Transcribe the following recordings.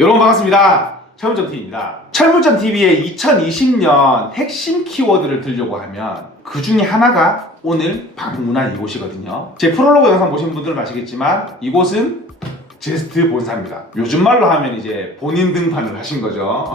여러분 반갑습니다. 철물점TV입니다. 철물점TV의 2020년 핵심 키워드를 들려고 하면 그 중에 하나가 오늘 방문한 이곳이거든요. 제 프롤로그 영상 보신 분들은 아시겠지만 이곳은 제스트 본사입니다. 요즘 말로 하면 이제 본인 등판을 하신 거죠.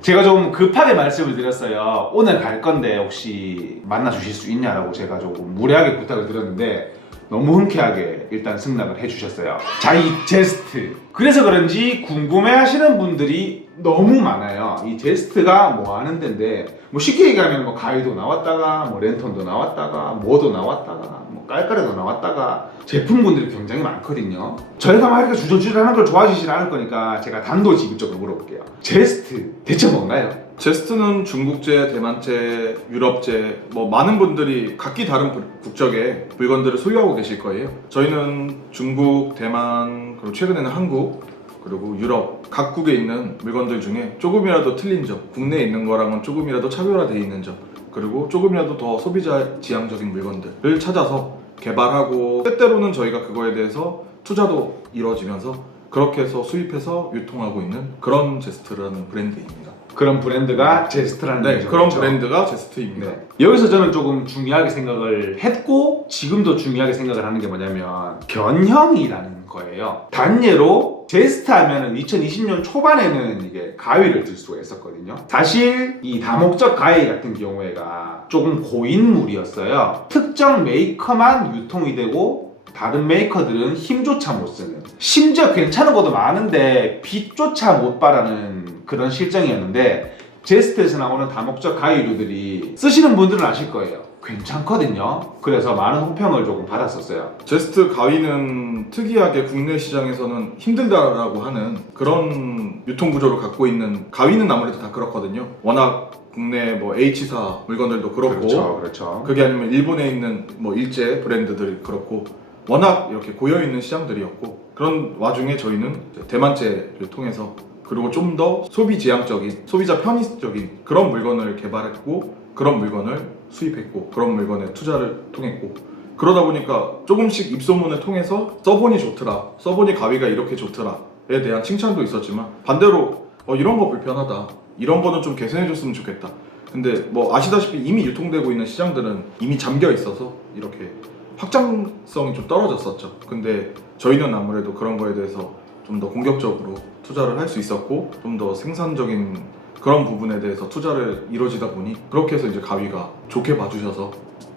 제가 좀 급하게 말씀을 드렸어요. 오늘 갈 건데 혹시 만나 주실 수 있냐라고 제가 조금 무례하게 부탁을 드렸는데 너무 흔쾌하게 일단 승낙을 해주셨어요. 자, 이 제스트, 그래서 그런지 궁금해하시는 분들이 너무 많아요. 이 제스트가 뭐 하는 데인데, 뭐 쉽게 얘기하면 뭐 가위도 나왔다가 뭐 랜턴도 나왔다가 뭐도 나왔다가 뭐 깔깔이도 나왔다가 제품군들이 굉장히 많거든요. 저희가 막 이렇게 주저주저하는 걸 좋아하시진 않을 거니까 제가 단도직입적으로 물어볼게요. 제스트 대체 뭔가요? 제스트는 중국제, 대만제, 유럽제 뭐 많은 분들이 각기 다른 국적의 물건들을 소유하고 계실 거예요. 저희는 중국, 대만, 그리고 최근에는 한국, 그리고 유럽 각국에 있는 물건들 중에 조금이라도 틀린 점, 국내에 있는 거랑은 조금이라도 차별화되어 있는 점, 그리고 조금이라도 더 소비자 지향적인 물건들을 찾아서 개발하고, 때때로는 저희가 그거에 대해서 투자도 이루어지면서 그렇게 해서 수입해서 유통하고 있는 그런 제스트라는 브랜드입니다. 그런 브랜드가 제스트라는 거죠. 그런 브랜드가 제스트입니다. 네. 여기서 저는 조금 중요하게 생각을 했고 지금도 중요하게 생각을 하는 게 뭐냐면 변형이라는 거예요. 단예로 제스트 하면은 2020년 초반에는 이게 가위를 들 수가 있었거든요. 사실 이 다목적 가위 같은 경우에가 조금 고인물이었어요. 특정 메이커만 유통이 되고 다른 메이커들은 힘조차 못 쓰는, 심지어 괜찮은 것도 많은데 빛조차 못 바라는 그런 실정이었는데, 제스트에서 나오는 다목적 가위류들이 쓰시는 분들은 아실 거예요. 괜찮거든요. 그래서 많은 호평을 조금 받았었어요. 제스트 가위는 특이하게 국내 시장에서는 힘들다라고 하는 그런 유통 구조를 갖고 있는, 가위는 아무래도 다 그렇거든요. 워낙 국내 뭐 H사 물건들도 그렇고, 그렇죠. 그게 아니면 일본에 있는 뭐 일제 브랜드들이 그렇고, 워낙 이렇게 고여있는 시장들이었고, 그런 와중에 저희는 대만제를 통해서, 그리고 좀 더 소비 지향적인, 소비자 편의적인 그런 물건을 개발했고, 그런 물건을 수입했고, 그런 물건에 투자를 통했고, 그러다 보니까 조금씩 입소문을 통해서 써보니 좋더라, 써보니 가위가 이렇게 좋더라에 대한 칭찬도 있었지만, 반대로 이런 거 불편하다, 이런 거는 좀 개선해줬으면 좋겠다. 근데 뭐 아시다시피 이미 유통되고 있는 시장들은 이미 잠겨 있어서 이렇게 확장성이 좀 떨어졌었죠. 근데 저희는 아무래도 그런 거에 대해서 좀 더 공격적으로 투자를 할 수 있었고, 좀 더 생산적인 그런 부분에 대해서 투자를 이루어지다 보니, 그렇게 해서 이제 가위가 좋게 봐주셔서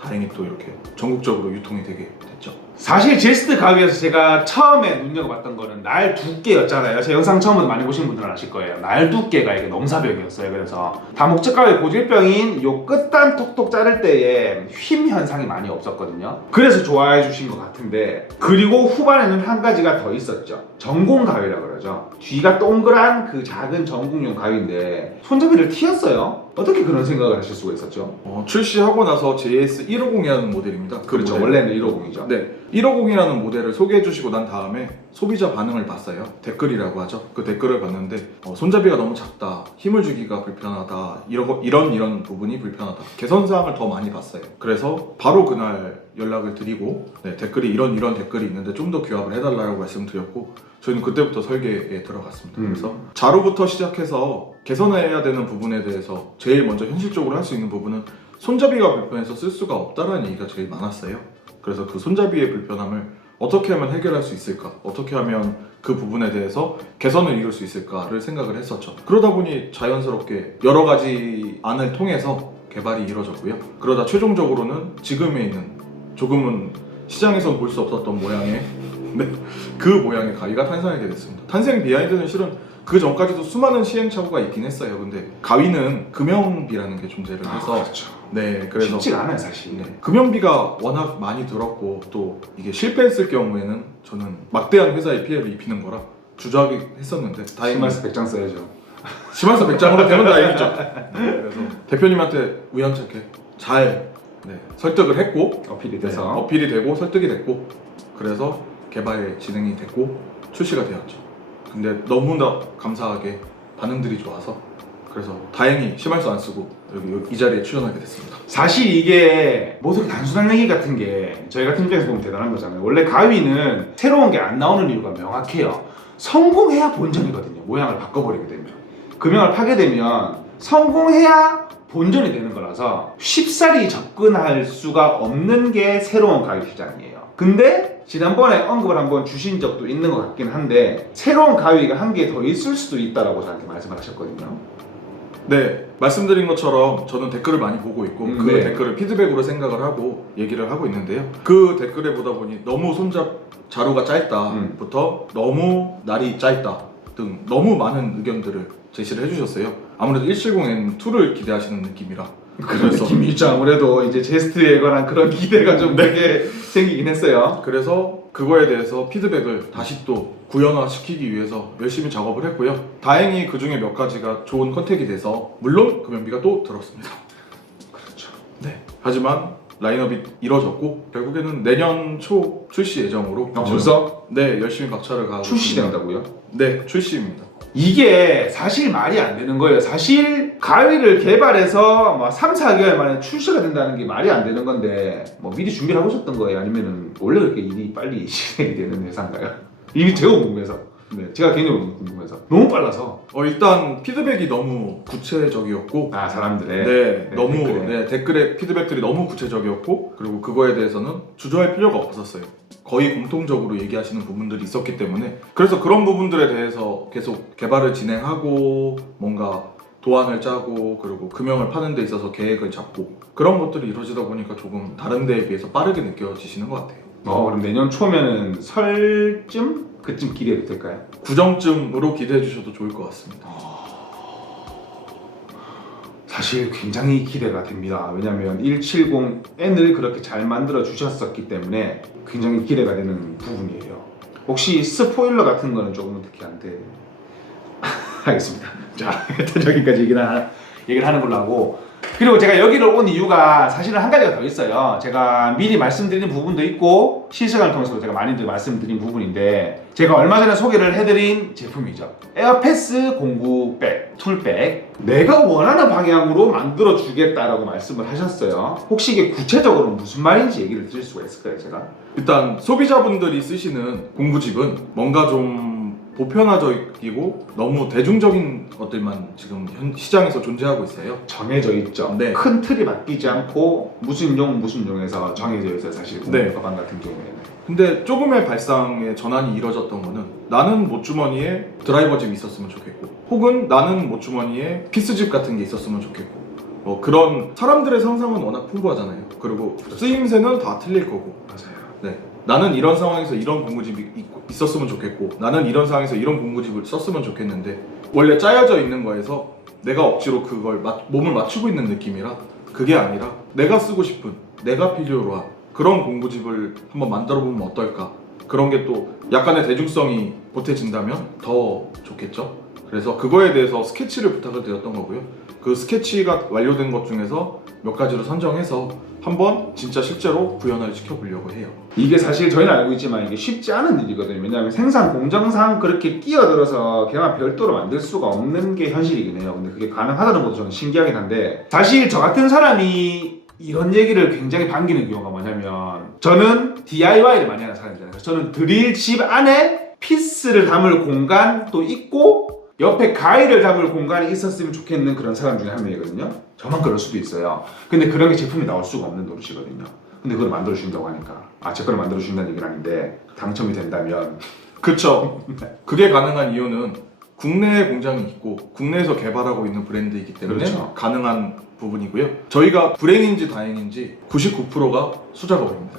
다행히 또 이렇게 전국적으로 유통이 되게 됐죠. 사실 제스트 가위에서 제가 처음에 눈여겨봤던 거는 날 두께였잖아요. 제 영상 처음 많이 보신 분들은 아실 거예요. 날 두께가 이게 넘사벽이었어요. 그래서 다목적 가위 고질병인 요 끝단 톡톡 자를 때에 휨 현상이 많이 없었거든요. 그래서 좋아해 주신 것 같은데, 그리고 후반에는 한 가지가 더 있었죠. 전공 가위라고 그러죠. 뒤가 동그란 그 작은 전공용 가위인데 손잡이를 튀었어요. 어떻게 그런 생각을 하실 수가 있었죠? 출시하고 나서 JS150이라는 모델입니다. 그렇죠. 모델. 원래는 150이죠. 네, 150이라는 모델을 소개해 주시고 난 다음에 소비자 반응을 봤어요. 댓글이라고 하죠. 그 댓글을 봤는데 손잡이가 너무 작다, 힘을 주기가 불편하다, 이런 부분이 불편하다, 개선사항을 더 많이 봤어요. 그래서 바로 그날 연락을 드리고, 댓글이 이런 댓글이 있는데 좀 더 규합을 해달라고 말씀드렸고, 저희는 그때부터 설계에 들어갔습니다. 그래서 자루부터 시작해서 개선해야 되는 부분에 대해서 제일 먼저 현실적으로 할 수 있는 부분은 손잡이가 불편해서 쓸 수가 없다라는 얘기가 제일 많았어요. 그래서 그 손잡이의 불편함을 어떻게 하면 해결할 수 있을까, 어떻게 하면 그 부분에 대해서 개선을 이룰 수 있을까를 생각을 했었죠. 그러다 보니 자연스럽게 여러 가지 안을 통해서 개발이 이루어졌고요. 그러다 최종적으로는 지금에 있는, 조금은 시장에서 볼 수 없었던 모양의 그 모양의 가위가 탄생하게 됐습니다. 탄생 비하인드는 실은 그 전까지도 수많은 시행착오가 있긴 했어요. 근데 가위는 금형비라는 게 존재를 해서, 그렇죠. 네, 그래서 쉽지가 않아요, 사실. 네, 금형비가 워낙 많이 들었고, 또 이게 실패했을 경우에는 저는 막대한 회사에 피해를 입히는 거라 주저하긴 했었는데, 다행히 심할서 100장 써야죠. 심할서 100장으로 되면 다행이죠. 그래서 대표님한테 우연찮게 잘 설득을 했고, 어필이 돼서. 어필이 되고 설득이 됐고, 그래서 개발 진행이 됐고 출시가 되었죠. 근데 너무나 감사하게 반응들이 좋아서, 그래서 다행히 심할서 안 쓰고 여기 이 자리에 출연하게 됐습니다. 사실 이게 뭐 그렇게 단순한 얘기 같은 게 저희 같은 입장에서 보면 대단한 거잖아요. 원래 가위는 새로운 게 안 나오는 이유가 명확해요. 성공해야 본전이거든요. 모양을 바꿔버리게 되면. 금형을 파게 되면 성공해야 본전이 되는 거라서 쉽사리 접근할 수가 없는 게 새로운 가격 시장이에요. 근데 지난번에 언급을 한번 주신 적도 있는 것 같긴 한데 새로운 가위가 한 개 더 있을 수도 있다라고 저한테 말씀을 하셨거든요. 네, 말씀드린 것처럼 저는 댓글을 많이 보고 있고 그 네. 댓글을 피드백으로 생각을 하고 얘기를 하고 있는데요. 그 댓글에 보다 보니 너무 손잡 자루가 짧다부터 너무 날이 짧다 등 너무 많은 의견들을 제시를 해주셨어요. 아무래도 170N2를 기대하시는 느낌이라 그런 느낌이 있죠. 아무래도 이제 제스트에 관한 그런 기대가 좀 되게 생기긴 했어요. 그래서 그거에 대해서 피드백을 다시 또 구현화시키기 위해서 열심히 작업을 했고요. 다행히 그 중에 몇 가지가 좋은 컨택이 돼서 물론 금연비가 또 들었습니다. 그렇죠. 네. 하지만 라인업이 이뤄졌고 결국에는 내년 초 출시 예정으로 벌써 네 열심히 박차를 가고 출시된다고요? 네 출시입니다. 이게 사실 말이 안 되는 거예요. 사실 가위를 개발해서 뭐 3, 4개월 만에 출시가 된다는 게 말이 안 되는 건데 뭐 미리 준비를 하고 있었던 거예요? 아니면은 원래 그렇게 일이 빨리 진행이 되는 회사인가요? 이미 제가 궁금해서. 네, 제가 개인적으로 궁금해서. 너무 빨라서. 일단 피드백이 너무 구체적이었고 아, 사람들의. 네, 너무 댓글에. 네, 댓글의 피드백들이 너무 구체적이었고 그리고 그거에 대해서는 주저할 필요가 없었어요. 거의 공통적으로 얘기하시는 부분들이 있었기 때문에 그래서 그런 부분들에 대해서 계속 개발을 진행하고 뭔가 도안을 짜고 그리고 금형을 파는 데 있어서 계획을 잡고 그런 것들이 이루어지다 보니까 조금 다른 데에 비해서 빠르게 느껴지시는 것 같아요. 그럼 내년 초면은 설쯤? 그쯤 기대해도 될까요? 구정쯤으로 기대해 주셔도 좋을 것 같습니다. 사실 굉장히 기대가 됩니다. 왜냐하면 170N을 그렇게 잘 만들어 주셨었기 때문에 굉장히 기대가 되는 부분이에요. 혹시 스포일러 같은 거는 조금 특히 안 돼. 알겠습니다. 자, 일단 여기까지 얘기를 하는 걸로 하고 그리고 제가 여기를 온 이유가 사실은 한 가지가 더 있어요. 제가 미리 말씀드리는 부분도 있고 실시간을 통해서 제가 많이들 말씀드린 부분인데 제가 얼마 전에 소개를 해드린 제품이죠. 에어패스 공구백, 툴백 내가 원하는 방향으로 만들어 주겠다라고 말씀을 하셨어요. 혹시 이게 구체적으로 무슨 말인지 얘기를 드릴 수가 있을까요, 제가? 일단 소비자분들이 쓰시는 공구집은 뭔가 좀 보편화적이고 너무 대중적인 것들만 지금 시장에서 존재하고 있어요. 정해져 있죠. 네. 큰 틀이 바뀌지 않고 무슨 용에서 정해져 있어요. 사실 네. 공구 가방 같은 경우에는. 근데 조금의 발상의 전환이 이뤄졌던 거는 나는 못주머니에 드라이버집이 있었으면 좋겠고 혹은 나는 못주머니에 피스집 같은 게 있었으면 좋겠고 뭐 그런 사람들의 상상은 워낙 풍부하잖아요. 그리고 쓰임새는 다 틀릴 거고 맞아요. 네. 나는 이런 상황에서 이런 공구집이 있었으면 좋겠고 나는 이런 상황에서 이런 공구집을 썼으면 좋겠는데 원래 짜여져 있는 거에서 내가 억지로 그걸 몸을 맞추고 있는 느낌이라 그게 아니라 내가 쓰고 싶은 내가 필요로 한 그런 공구집을 한번 만들어 보면 어떨까. 그런 게 또 약간의 대중성이 보태진다면 더 좋겠죠. 그래서 그거에 대해서 스케치를 부탁을 드렸던 거고요. 그 스케치가 완료된 것 중에서 몇 가지를 선정해서 한번 진짜 실제로 구현을 시켜보려고 해요. 이게 사실 저희는 알고 있지만 이게 쉽지 않은 일이거든요. 왜냐하면 생산 공정상 그렇게 끼어들어서 걔만 별도로 만들 수가 없는 게 현실이긴 해요. 근데 그게 가능하다는 것도 저는 신기하긴 한데 사실 저 같은 사람이 이런 얘기를 굉장히 반기는 경우가 뭐냐면 저는 DIY를 많이 하는 사람이잖아요. 저는 드릴집 안에 피스를 담을 공간도 있고 옆에 가위를 담을 공간이 있었으면 좋겠는 그런 사람 중에 한 명이거든요. 저만 그럴 수도 있어요. 근데 그런 게 제품이 나올 수가 없는 노릇이거든요. 근데 그걸 만들어 주신다고 하니까 제 거를 만들어 주신다는 얘기는 아닌데 당첨이 된다면 그쵸. 그게 가능한 이유는 국내에 공장이 있고 국내에서 개발하고 있는 브랜드이기 때문에 그렇죠. 가능한 부분이고요. 저희가 불행인지 다행인지 99%가 수작업입니다.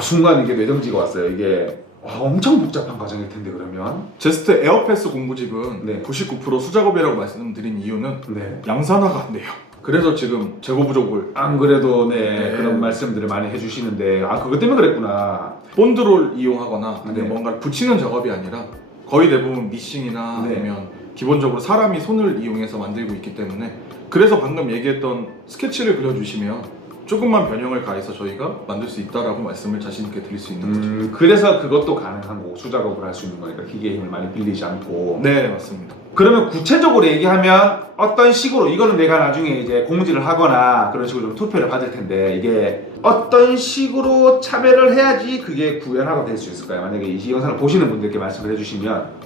순간 이게 뇌정지가 왔어요. 이게 엄청 복잡한 과정일 텐데 그러면 제스트 에어패스 공구집은 네. 99% 수작업이라고 말씀드린 이유는 네. 양산화가 안 돼요. 그래서 지금 재고 부족을 안 그래도 네. 그런 말씀들을 많이 해주시는데 그것 때문에 그랬구나. 본드를 이용하거나 네. 아니면 뭔가를 붙이는 작업이 아니라 거의 대부분 미싱이나 네. 아니면 기본적으로 사람이 손을 이용해서 만들고 있기 때문에 그래서 방금 얘기했던 스케치를 그려주시면 조금만 변형을 가해서 저희가 만들 수 있다라고 말씀을 자신 있게 드릴 수 있는 거죠. 그래서 그것도 가능한 거고 수작업을 할 수 있는 거니까 기계의 힘을 많이 빌리지 않고. 네, 맞습니다. 그러면 구체적으로 얘기하면 어떤 식으로 이거는 내가 나중에 이제 공지를 하거나 그런 식으로 좀 투표를 받을 텐데 이게 어떤 식으로 참여를 해야지 그게 구현화가 될 수 있을까요? 만약에 이 영상을 보시는 분들께 말씀을 해주시면.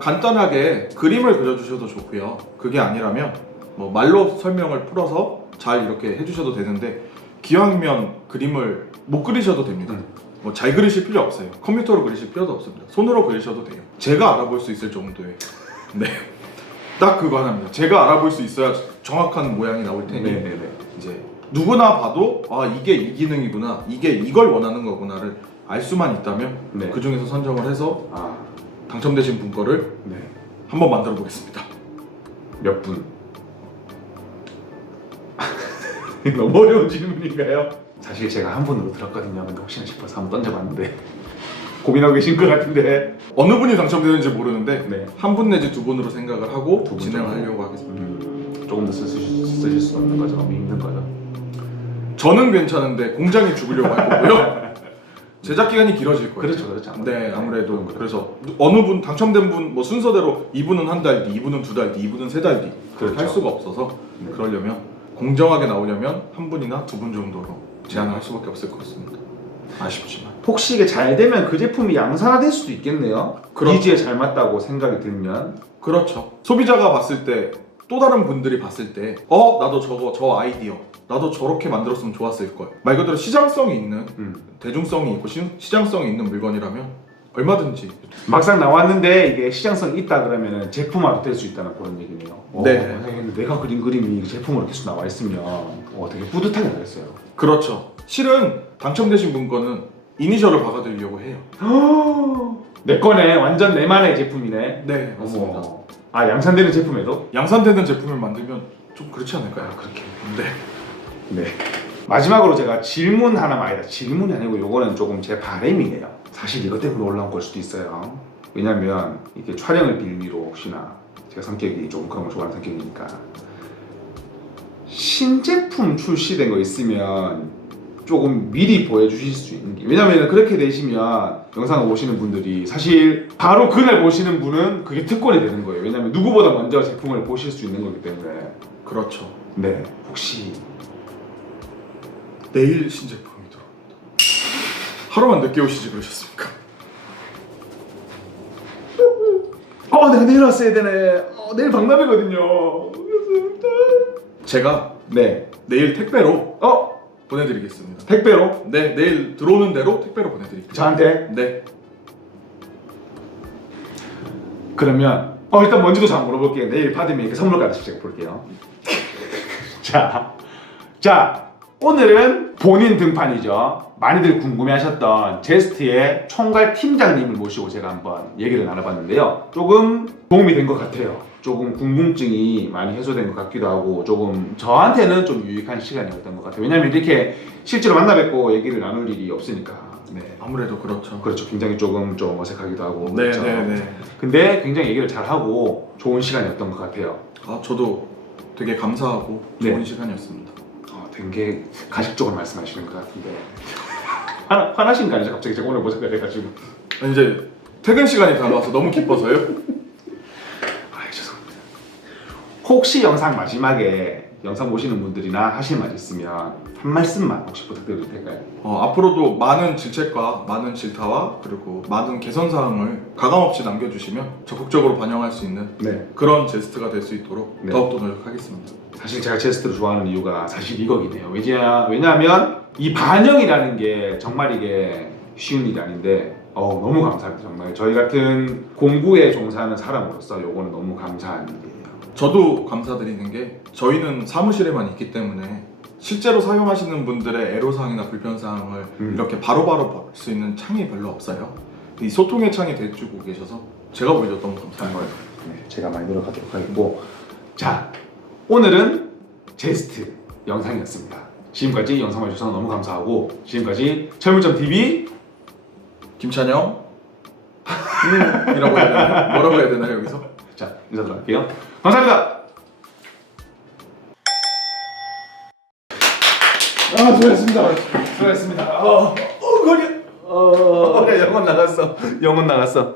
간단하게 그림을 그려주셔도 좋고요. 그게 아니라면 뭐 말로 설명을 풀어서 잘 이렇게 해주셔도 되는데 기왕이면 그림을 못 그리셔도 됩니다. 뭐 잘 그리실 필요 없어요. 컴퓨터로 그리실 필요도 없습니다. 손으로 그리셔도 돼요. 제가 알아볼 수 있을 정도의 네, 딱 그거 하나입니다. 제가 알아볼 수 있어야 정확한 모양이 나올 테니 네네네. 이제 누구나 봐도 아 이게 이 기능이구나, 이게 이걸 원하는 거구나를 알 수만 있다면 네. 그 중에서 선정을 해서 아, 당첨되신 분 거를 네. 한번 만들어 보겠습니다. 몇 분? 너무 어려운 질문인가요? 사실 제가 한 분으로 들었거든요. 근데 혹시나 싶어서 한번 던져봤는데 고민하고 계신 것 같은데. 어느 분이 당첨되는지 모르는데 네. 한 분 내지 두 분으로 생각을 하고 두분 진행을 정도? 하려고 하겠습니다. 조금 더 쓰실 수 없는 거죠. 너무 힘든 거죠. 저는 괜찮은데 공장이 죽으려고 할 거고요. 제작 기간이 길어질 거예요. 그렇죠, 그렇죠. 네, 아무래도 그런 거죠. 그래서 어느 분 당첨된 분 뭐 순서대로 이분은 한 달 뒤, 이분은 두 달 뒤, 이분은 세 달 뒤 그렇죠. 할 수가 없어서 네. 그러려면 공정하게 나오려면 한 분이나 두 분 정도로 제한을 할 수밖에 없을 것 같습니다. 아쉽지만. 혹시 이게 잘 되면 그 제품이 양산화될 수도 있겠네요. 그렇죠. 니즈에 잘 맞다고 생각이 들면. 그렇죠. 소비자가 봤을 때 또 다른 분들이 봤을 때 나도 저 아이디어 나도 저렇게 만들었으면 좋았을 걸. 말 그대로 시장성이 있는 대중성이 있고 시장성이 있는 물건이라면 얼마든지. 막상 나왔는데 이게 시장성이 있다 그러면 제품화도 될 수 있다는 그런 얘기네요. 네. 내가 그린 그림이 제품으로 계속 나와 있으면 되게 뿌듯하게 나겠어요. 그렇죠. 실은 당첨되신 분 거는 이니셜을 박아드리려고 해요. 내 거네. 완전 내만의 제품이네. 네, 맞습니다. 어머. 아, 양산되는 제품에도? 양산되는 제품을 만들면 좀 그렇지 않을까요? 그렇게. 네. 네. 마지막으로 제가 질문 하나만 아니다. 질문이 아니고 요거는 조금 제 바람이에요. 사실 이것 때문에 올라온 걸 수도 있어요. 왜냐면 이게 촬영을 빌미로 혹시나 제가 성격이 좀 그런 거 좋아하는 성격이니까 신제품 출시된 거 있으면 조금 미리 보여주실 수 있는 게, 왜냐면 그렇게 되시면 영상을 보시는 분들이 사실 바로 그날 보시는 분은 그게 특권이 되는 거예요. 왜냐면 누구보다 먼저 제품을 보실 수 있는 거기 때문에. 그렇죠. 네. 혹시 내일 신제품이 들어옵니다. 하루만 늦게 오시지 그러셨습니까? 내가 내일 왔어야 되네. 내일 박람회거든요. 제가 네. 내일 택배로 보내드리겠습니다. 택배로? 네, 내일 들어오는 대로 택배로 보내드릴게요. 저한테? 네. 그러면 일단 뭔지도 잘 물어볼게요. 내일 받으면 이렇게 선물 가듯이 제가 볼게요. 자, 오늘은 본인 등판이죠. 많이들 궁금해하셨던 제스트의 총괄 팀장님을 모시고 제가 한번 얘기를 나눠봤는데요. 조금 도움이 된 것 같아요. 조금 궁금증이 많이 해소된 것 같기도 하고 조금 저한테는 좀 유익한 시간이었던 것 같아요. 왜냐면 이렇게 실제로 만나 뵙고 얘기를 나눌 일이 없으니까. 네. 아무래도 그렇죠. 그렇죠. 굉장히 조금 좀 어색하기도 하고. 네, 그렇죠. 네, 네. 근데 굉장히 얘기를 잘하고 좋은 시간이었던 것 같아요. 저도 되게 감사하고 좋은 네. 시간이었습니다. 되게 가식적으로 말씀하시는 것 같은데 화나신 거 아니죠? 갑자기 제가 오늘 모자가 돼가지고. 이제 퇴근 시간이 다가와서 너무 기뻐서요. 죄송합니다. 혹시 영상 마지막에 영상 보시는 분들이나 하실 말 있으면 한 말씀만 혹시 부탁드려도 될까요? 앞으로도 많은 질책과 많은 질타와 그리고 많은 개선 사항을 가감없이 남겨주시면 적극적으로 반영할 수 있는 네. 그런 제스트가 될 수 있도록 네. 더욱더 노력하겠습니다. 사실 제가 제스트를 좋아하는 이유가 사실 이거긴 해요. 왜냐하면 이 반영이라는 게 정말 이게 쉬운 일이 아닌데 너무 감사합니다. 정말 저희 같은 공부에 종사하는 사람으로서 요거는 너무 감사한 일이에요. 저도 감사드리는 게 저희는 사무실에만 있기 때문에 실제로 사용하시는 분들의 애로사항이나 불편사항을 이렇게 바로바로 볼 수 있는 창이 별로 없어요. 이 소통의 창이 돼주고 계셔서 제가 오히려 너무 감사한 거예요. 네, 제가 많이 노력하도록 하겠고, 자, 오늘은 제스트 영상이었습니다. 지금까지 영상 봐주셔서 너무 감사하고, 지금까지 철물점.tv 김찬영 이라고 해야 되나요? 뭐라고 해야 되나요 여기서? 자, 인사 들어갈게요. 감사합니다. 아, 수고하셨습니다. 수고하셨습니다. 거리. 영혼 나갔어. 영혼 나갔어.